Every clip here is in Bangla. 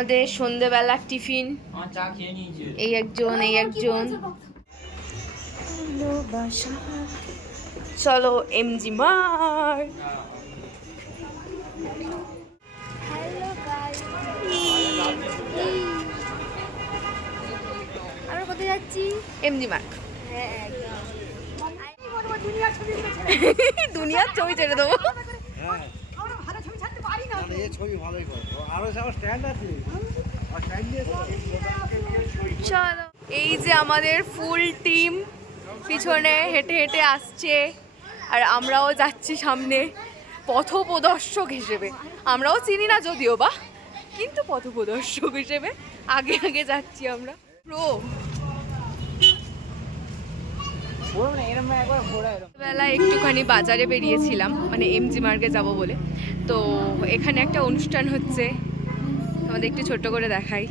আমাদের সন্ধেবেলার টিফিন। নিয়েছে। এই একজন এই একজন। চলো এমজি মার। আমরা কোথায় যাচ্ছি? এমজি হ্যাঁ দুনিয়ার ছবি ছেড়ে দেবো। চলো। এই যে আমাদের ফুল টিম পিছনে হেঁটে হেঁটে আসছে, আর আমরাও যাচ্ছি সামনে পথপ্রদর্শক হিসেবে। আমরাও চিনি না যদিও বা, কিন্তু পথপ্রদর্শক হিসেবে আগে আগে যাচ্ছি আমরা। প্রো বেলা একটুখানি বাজারে বেরিয়েছিলাম মানে এমজি মার্কে যাব বলে। তো এখানে একটা অনুষ্ঠান হচ্ছে আমাদের একটু ছোট করে দেখাই।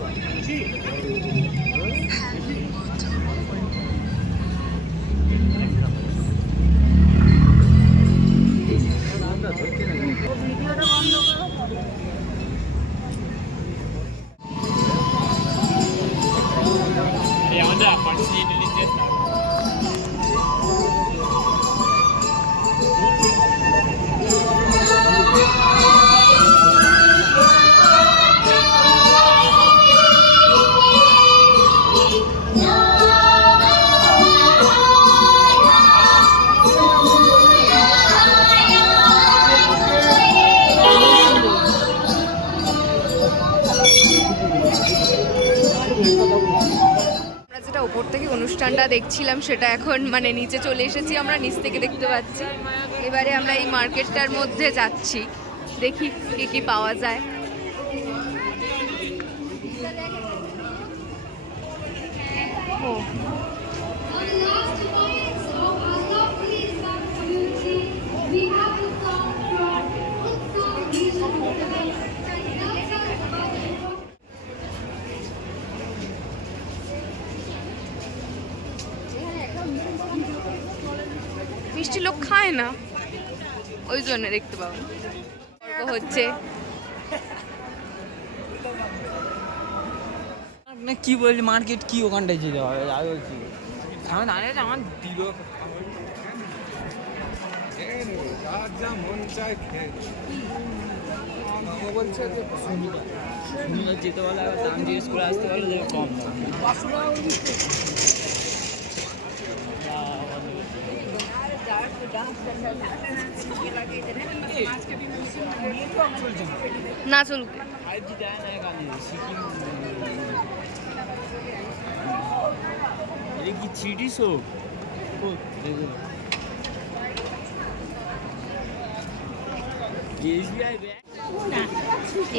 বাইরে আমাদের আপার সিট নিচে আমরা দেখছিলাম, সেটা এখন মানে নিচে চলে এসেছি, আমরা নিচ থেকে দেখতে পাচ্ছি। এবারে আমরা এই মার্কেটটার মধ্যে যাচ্ছি, দেখি কি কি পাওয়া যায়। ও মিষ্টি লোক খায় না। ওই জন্য দেখতে পাবো। হচ্ছে। না কি বললি মার্কেট কি ওখানটায় যেতে হবে যাই বলছি। আমি দাঁড়িয়ে আছি, আমার দিল। মন যেতে বলে দাম জিজ্ঞেস করে আসতে বলে কম না চলুক। কি শো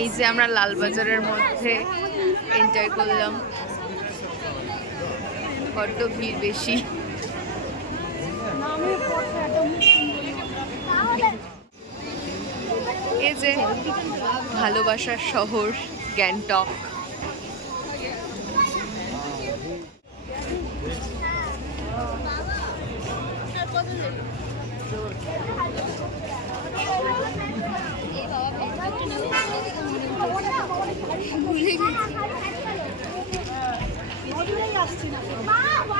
এই যে আমরা লালবাজারের মধ্যে এনজয় করলাম। বড্ড ভিড় বেশি। এই যে ভালোবাসার শহর গ্যাংটক। গ্যাংটক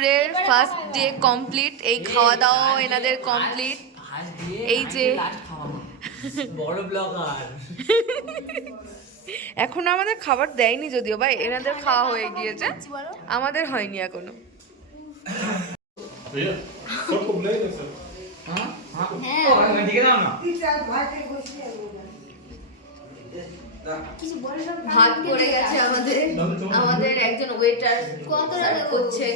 ট্যুরের ফার্স্ট ডে কমপ্লিট এই খাওয়া দাওয়াও এনাদের কমপ্লিট এই যে বড় ব্লগার এখন আমাদের খাবার দেয়নি যদিও ভাই এনাদের খাওয়া হয়ে গিয়েছে। আমাদের হয়নি এখনও। হ্যাঁ। ভাত পড়ে গেছে আমাদের। আমাদের একজন ওয়েটার কত করছে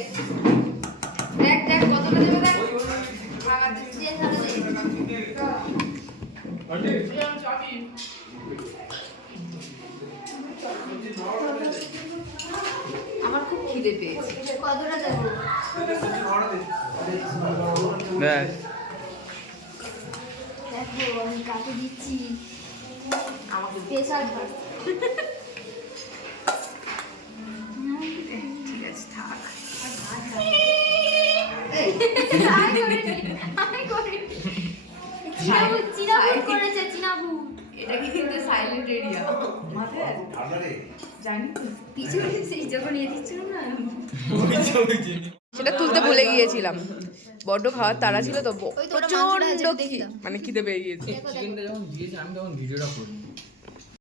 দেখ দেখ কতটা দেবে দেখ। আমার খুব খিদে পেয়েছে। কতটা দেবো? দেখো আমি কাকে দিচ্ছি? আমাকে ঠিক আছে থাক। এটা কিন্তু সাইলেন্ট এরিয়া মাথায়? আছে? জানি পিছনে সেই যখন দিচ্ছিল না সেটা তুলতে ভুলে গিয়েছিলাম। বড্ড খাওয়ার তারা ছিল তো প্রচণ্ড। মানে খিদে পেয়ে গিয়েছে চিকেনটা যখন দিয়েছে আমি তখন ভিডিওটা করি